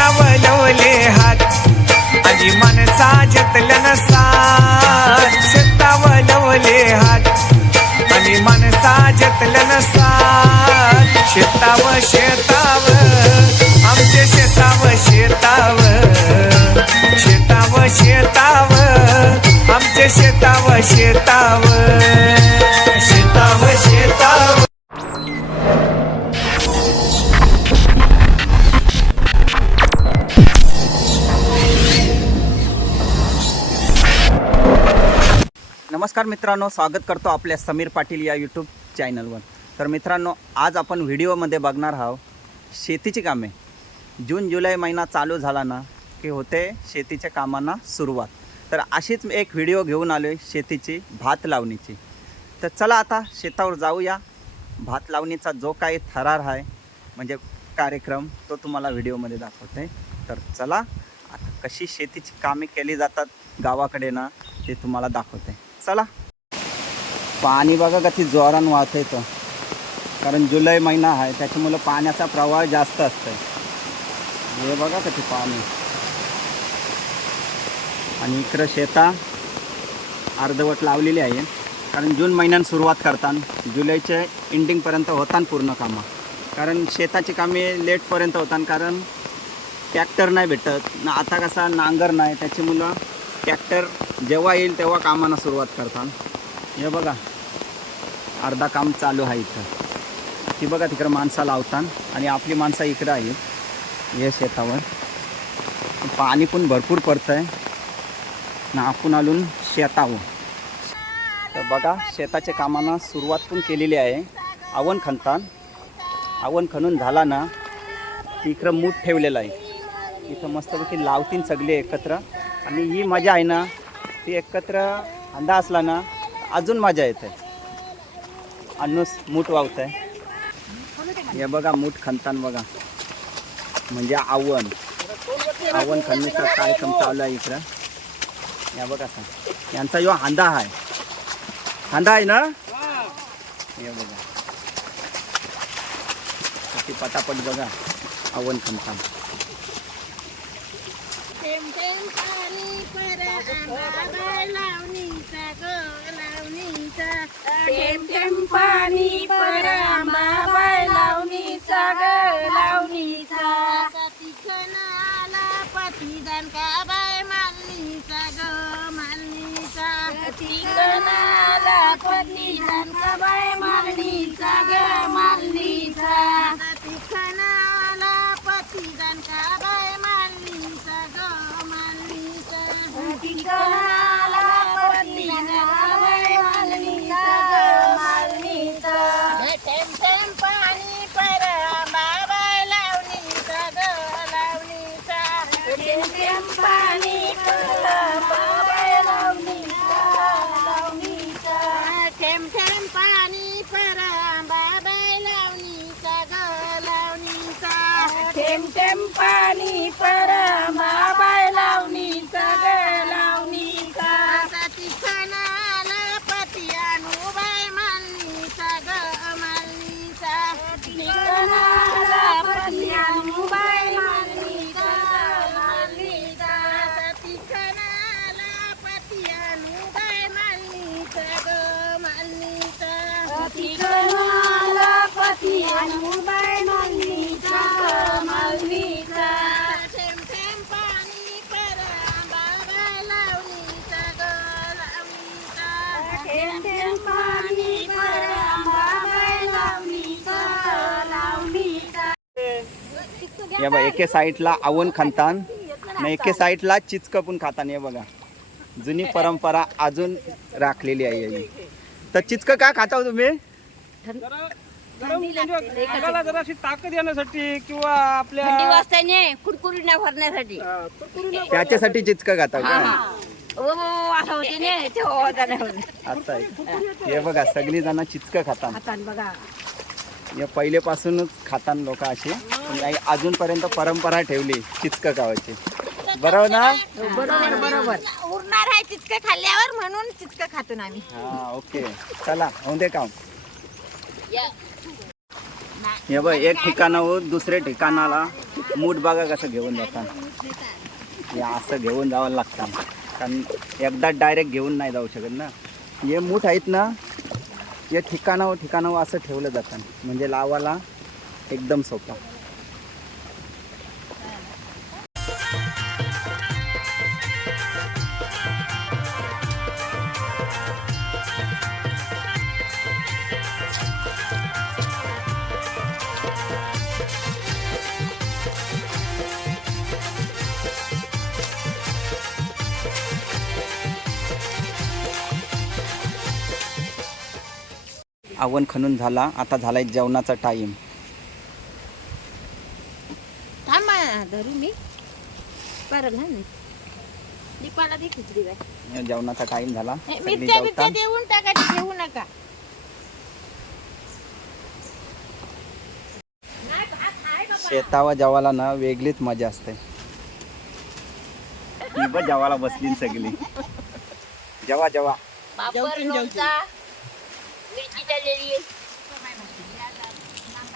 शेतावर लवले हात. आणि मनसा जतलं नसा. शेता लवले हात. आणि मनसा जतलं नसा. शेताव शेताव. आमचे शेताव शेताव. शेताव शेताव. आमचे शेताव शेताव शेताव. नमस्कार मित्रांनो स्वागत करतो आपल्या समीर पाटील या यूट्यूब चॅनलवर तर मित्रांनो आज आपण व्हिडिओमध्ये बघणार आहोत शेतीची कामे. जून जुलै महिना चालू झाला ना की होते शेतीच्या कामांना सुरुवात. तर अशीच एक व्हिडिओ घेऊन आलो आहे शेतीची भात लावणीची. तर चला आता शेतावर जाऊया. भात लावणीचा जो काही थरार आहे म्हणजे कार्यक्रम तो तुम्हाला व्हिडिओमध्ये दाखवते. तर चला आता कशी शेतीची कामे केली जातात गावाकडे ना ते तुम्हाला दाखवते. चला. पाणी बघा कधी जोरान वाहत येतं कारण जुलै महिना आहे त्याच्यामुळं पाण्याचा प्रवाह जास्त असतंय. हे बघा कधी पाणी. आणि इकडं शेता अर्धवट लावलेली आहे. कारण जून महिन्यात सुरुवात करतात जुलैच्या एंडिंगपर्यंत होतात पूर्ण कामं. कारण शेताची कामे लेटपर्यंत होतात कारण ट्रॅक्टर नाही भेटत ना आता कसा नांगर नाही त्याची मुलं ट्रॅक्टर जेव्हा येईल तेव्हा कामाला सुरुवात करतात हे बघा. अर्धा काम चालू आहे इथं. ती बघा तिकडं माणसं लावतात आणि आपली माणसं इकडं आहेत. हे शेतावर. पाणी पण भरपूर पडतं आहे ना आपण आलून शेतावर. तर बघा शेताच्या कामांना सुरुवात पण केलेली आहे. आवण खणतात आवण खणून झाला ना इकडं मूठ ठेवलेलं आहे. इथं मस्तपैकी लावतीन सगळे एकत्र. आणि ही मजा आहे ना ती एकत्र अंदा असला ना अजून मजा येते. अन्नूस मूठ वावत आहे हे बघा मूठ खणतान बघा. म्हणजे आवन आवन खणण्याचा कार्यक्रम चालू आहे इकडं. या बघा सांग यांचा यो हांदा आहे हांदा आहे ना? हे बघा. किती पटापट बघा. आवण खणतान थेंब थेंब पाणी पर आंबा लावणीचा ग लावणीचा. थेंब थेंब पाणी पर आंबा लावणीचा ग लावणीचा. तिखनाला पतिदान का बाय मालनीचा ग मालनीचा. तिखनाला पतिदान का बाय मालनीचा ग मालनीचा तिखनाला पतिदान का बाय मालनीचा ग मालनीचा तिखनाला पतिदान का बाय मालनीचा ग मालनीचा थेंब थेंब पाणी पर बाबाय लावणीचा ग लावणीचा थेंब थेंब पाणी पर बाबाय लावणीचा लावणीचा थेंब थेंब पाणी पर बाबाय लावणीचा ग लावणीचा थेंब थेंब पाणी हे बघा एके साईडला आवण खानतान आणि एके साईडला चिचकं पण खातान हे बघा. जुनी परंपरा अजून राखलेली आहे ही. तर चिचकं का खाता हो तुम्ही? ताकद येण्यासाठी किंवा आपल्या थंडी वाजताने कुडकुडी न भरण्यासाठी. त्याच्यासाठी चिचकं खाता का? असं नाही आहे. हे बघा सगळी जण चिचकं खातात बघा. हे पहिलेपासूनच खातान लोक असे पण याही अजूनपर्यंत परंपरा ठेवली चिचकं खावायची बरोबर ना? बरोबर बरोबर. उरणार आहे चिचकं खाल्ल्यावर म्हणून चिचकं खातो ना आम्ही. हा ओके. चला होऊन दे काम. हे बघ एक ठिकाणाहून दुसऱ्या ठिकाणाला मूठ बघा कसं घेऊन जातात हे असं घेऊन जावं लागतं. कारण एकदा डायरेक्ट घेऊन नाही जाऊ शकत ना. हे मूठ आहेत ना या ठिकाणावर ठिकाणावर असं ठेवलं जातं. म्हणजे लावाला एकदम सोपा. आवण खणून झाला. आता झालाय जेवणाचा टाईम थांबा धरू मी. परत ना. मी दीपाला दे खिचडी बाई. जेवणाचा टाईम झाला. सगळी मिरच्या बिरच्या जेवतात देऊन टाका ठेवू नका. शेतावर जेवायला ना वेगळीच मजा असते. बघ जेवायला बसली सगळी. जेवा जेवा. पापड लोणचा तळलेली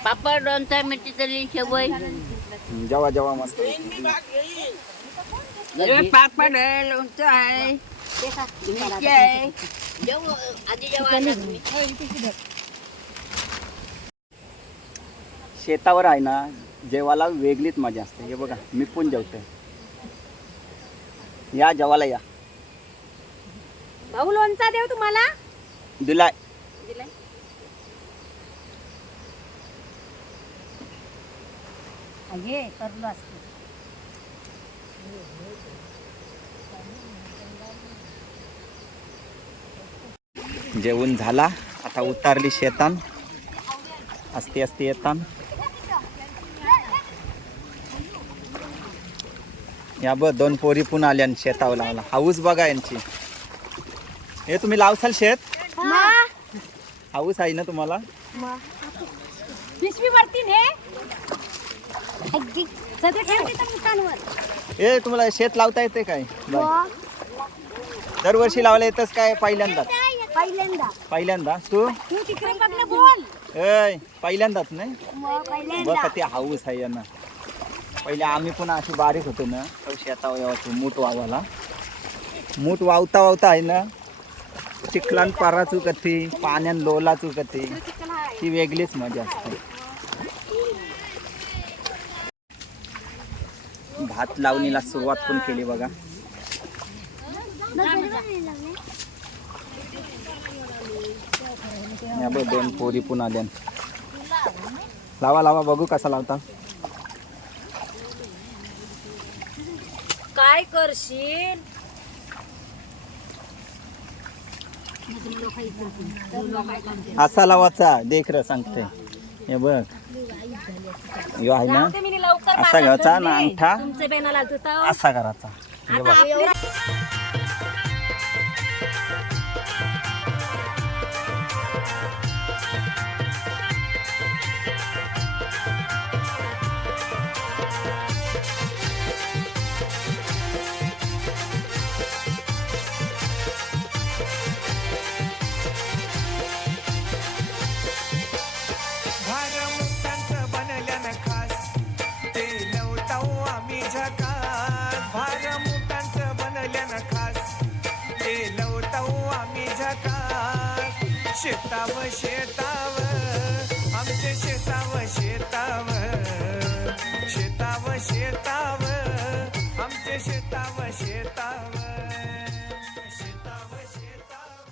पापड लोणचा मिरची तळलेली शेवई. जेवा जेवा मस्त पापड आहे लोणचं आहे. मिरची आहे. जेव आधी जेव्हा शेतावर आहे ना जेवायला वेगळीच मजा असते. हे बघा मी पण जेवतोय. या जेवायला या. भाऊ लोणचा देऊ तुम्हाला? दिलाय. हे करलो असतो जेवण झाला. आता उतारली शेतान. असते असते येतान. या बघ दोन पोरी पुन्हा आल्या आणि शेतावर लावला. हाऊस बघा यांची. हे तुम्ही लावसाल शेत? हाऊस आहे ना तुम्हाला? पिशवी वरती हे तुम्हाला शेत लावता येते काय? बाय. दरवर्षी लावला येतच काय पहिल्यांदा? पहिल्यांदा. पहिल्यांदा? तू? तू तिकडे बघ ना बोल. ऐ पहिल्यांदाच नाही? बघ किती हाऊस आहे यांना. पहिले आम्ही पण अशी बारीक होतो ना तर शेतावर यावायचो मूठ वावाला. मूठ वावता वावता आहे ना चिखलान पाराचू कथी पाण्यान लोलाचू कथी ती वेगळीच मजा असते. भात लावणीला सुरुवात पण केली बघा? या बघ दोन पोरी पण आल्या लावा लावा बघू कसा लावता. काय करशील? असा लावाचा देख र सांगते. हे बघ. यो आहे ना? असा घ्यायचा ना अंगठा तुमचे बेनाला तुझं असा करायचा हे बघ शेताव शेताव आमचे शेताव शेताव. शेताव शेताव आमचे शेताव शेताव. शेताव शेताव.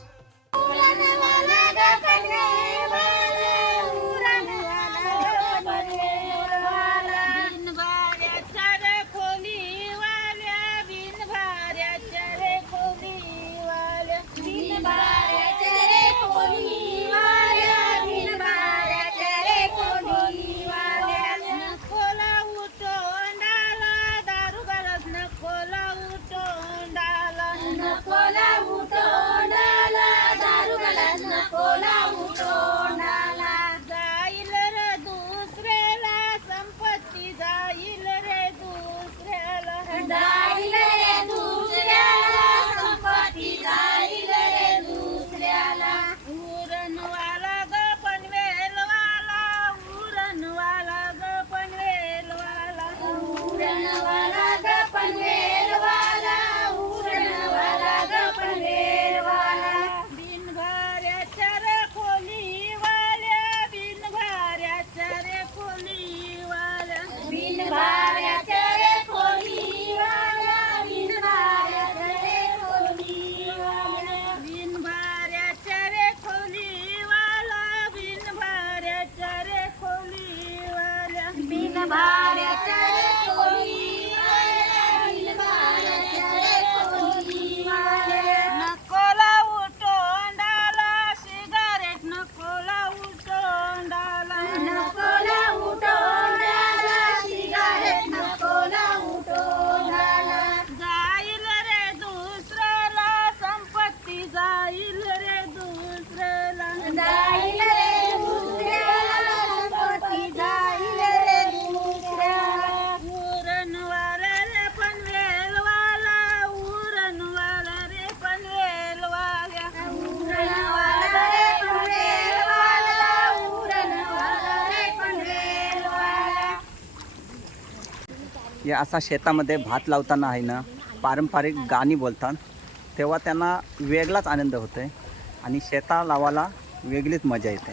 असा शेतामध्ये भात लावताना आहे ना पारंपरिक गाणी बोलतात. तेव्हा त्यांना वेगळाच आनंद होतो आहे आणि शेता लावायला वेगळीच मजा येते.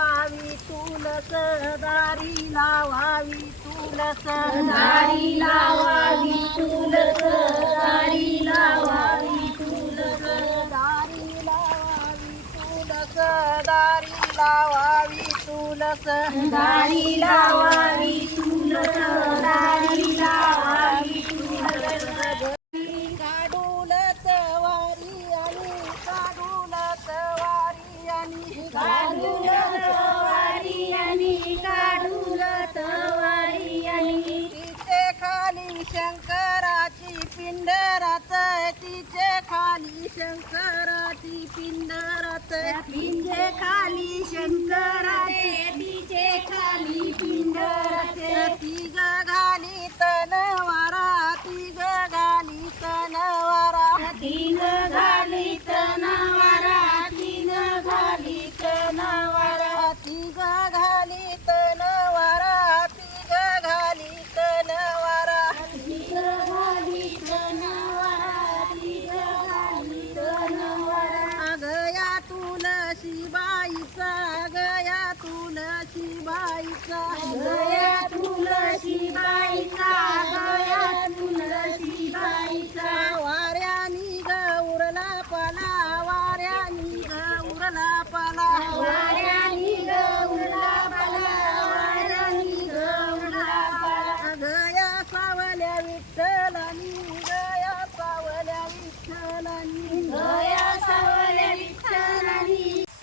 दारी लावावी तुलस दारी लावावी तुलस दारी लावावी तुलस दारी लावावी तुलस दारी लावावी तुलस दारी लावावी तुलस दारी लावावी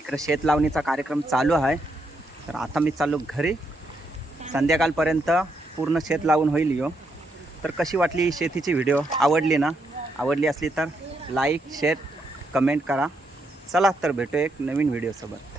इकडे शेत लावणीचा कार्यक्रम चालू आहे. तर आता मी चाललो घरी. संध्याकाळपर्यंत पूर्ण शेत लावून होईल यो. तर कशी वाटली शेतीची व्हिडिओ? आवडली ना? आवडली असली तर लाईक शेअर कमेंट करा. चला तर भेटू एक नवीन व्हिडिओसोबत.